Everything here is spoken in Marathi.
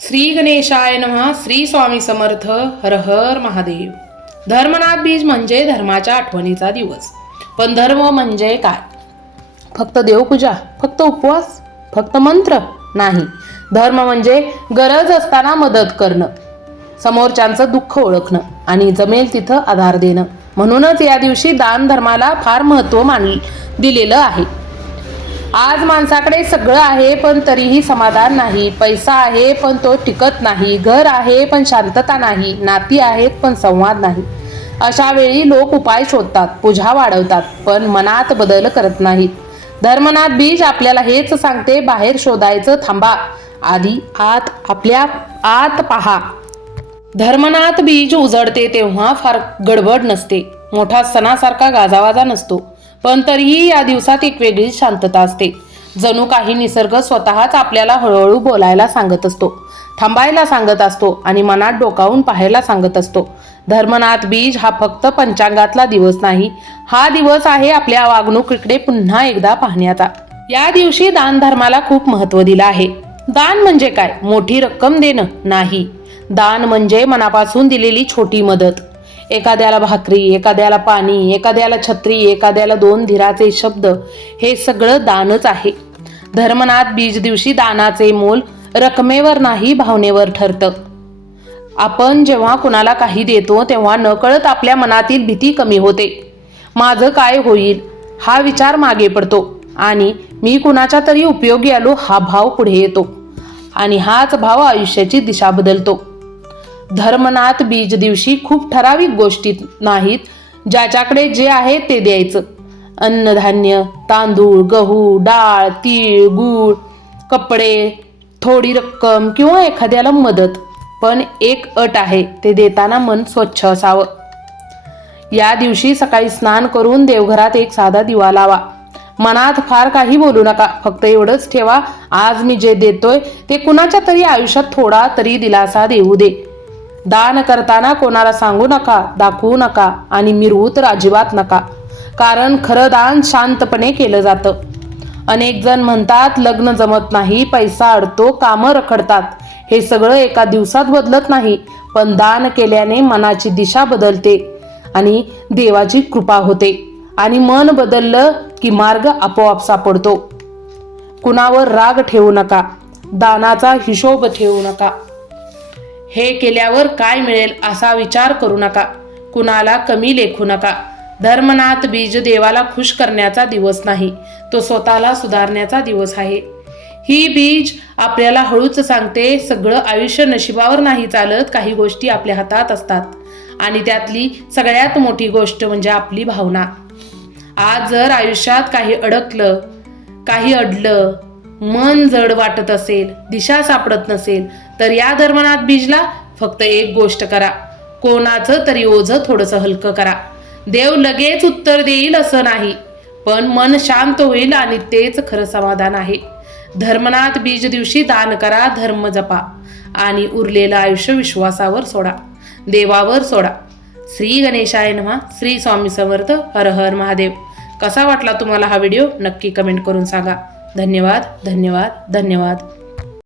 श्री गणेशाय नमः. श्री स्वामी समर्थ. हर हर महादेव. धर्मनाथ बीज म्हणजे धर्माच्या आठवणीचा दिवस. पण धर्म म्हणजे काय? फक्त देवपूजा, फक्त उपवास, फक्त मंत्र नाही. धर्म म्हणजे गरज असताना मदत करणं, समोरच्यांचं दुःख ओळखणं आणि जमेल तिथं आधार देणं. म्हणूनच या दिवशी दान धर्माला फार महत्त्व दिलेलं आहे. आज माणसाकडे सगळं आहे पण तरीही समाधान नाही. पैसा आहे पण तो टिकत नाही. घर आहे पण शांतता नाही. नाती आहेत पण संवाद नाही. अशा वेळी लोक उपाय शोधतात, पूजा वाढवतात, पण मनात बदल करत नाहीत. धर्मनाथ बीज आपल्याला हेच सांगते, बाहेर शोधायचं थांबा, आधी आपल्या आत पहा. धर्मनाथ बीज उजळते तेव्हा फार गडबड नसते, मोठा सणासारखा गाजावाजा नसतो, पण तरीही या दिवसात एक वेगळी शांतता असते. जणू काही निसर्ग स्वतःच आपल्याला हळूहळू बोलायला सांगत असतो, थांबायला सांगत असतो आणि मनात डोकावून पाहायला सांगत असतो. धर्मनाथ बीज हा फक्त पंचांगातला दिवस नाही, हा दिवस आहे आपल्या वागणुकीकडे पुन्हा एकदा पाहण्याचा. या दिवशी दान धर्माला खूप महत्त्व दिलं आहे. दान म्हणजे काय? मोठी रक्कम देणं नाही. दान म्हणजे मनापासून दिलेली छोटी मदत. एखाद्याला भाकरी, एखाद्याला पाणी, एखाद्याला छत्री, एखाद्याला 2 धीराचे शब्द, हे सगळं दानच आहे. धर्मनाथ बीज दिवशी दानाचे मोल रकमेवर नाही, भावनेवर ठरतं. आपण जेव्हा कुणाला काही देतो तेव्हा नकळत आपल्या मनातील भीती कमी होते. माझं काय होईल हा विचार मागे पडतो आणि मी कुणाच्या तरी उपयोगी आलो हा भाव पुढे येतो आणि हाच भाव आयुष्याची दिशा बदलतो. धर्मनाथ बीज दिवशी खूप ठराविक गोष्टी नाहीत, ज्याच्याकडे जे आहे ते द्यायचं. अन्नधान्य, तांदूळ, गहू, डाळ, तीळ, गूळ, कपडे, थोडी रक्कम किंवा एखाद्याला मदत. पण एक अट आहे, ते देताना मन स्वच्छ असावं. या दिवशी सकाळी स्नान करून देवघरात एक साधा दिवा लावा. मनात फार काही बोलू नका, फक्त एवढंच ठेवा, आज मी जे देतोय ते कुणाच्या तरी आयुष्यात थोडा तरी दिलासा देऊ दे. दान करताना कोणाला सांगू नका, दाखवू नका आणि मिरवू तर अजिबात नका, कारण खरं दान शांतपणे केलं जातं. अनेक जण म्हणतात लग्न जमत नाही, पैसा अडतो, कामं रखडतात. हे सगळं एका दिवसात बदलत नाही, पण दान केल्याने मनाची दिशा बदलते आणि देवाची कृपा होते आणि मन बदललं की मार्ग आपोआप सापडतो. कुणावर राग ठेवू नका, दानाचा हिशोब ठेवू नका. हे केल्यावर काय मिळेल असा विचार करू नका, कुणाला कमी लेखू नका. धर्मनाथ बीज देवाला खुश करण्याचा दिवस नाही, तो स्वतःला सुधारण्याचा दिवस आहे. ही बीज आपल्याला हळूच सांगते, सगळं आयुष्य नशिबावर नाही चालत, काही गोष्टी आपल्या हातात असतात आणि त्यातली सगळ्यात मोठी गोष्ट म्हणजे आपली भावना. आज जर आयुष्यात काही अडकलं, काही अडलं, मन जड वाटत असेल, दिशा सापडत नसेल, तर या धर्मनाथ बीजला फक्त एक गोष्ट करा, कोणाचं तरी ओझं थोडंसं हलकं करा. देव लगेच उत्तर देईल असं नाही, पण मन शांत होईल आणि तेच खरं समाधान आहे. धर्मनाथ बीज दिवशी दान करा, धर्म जपा आणि उरलेलं आयुष्य विश्वासावर सोडा, देवावर सोडा. श्री गणेशाय नमः. श्री स्वामी समर्थ. हर हर महादेव. कसा वाटला तुम्हाला हा व्हिडिओ नक्की कमेंट करून सांगा. धन्यवाद धन्यवाद धन्यवाद.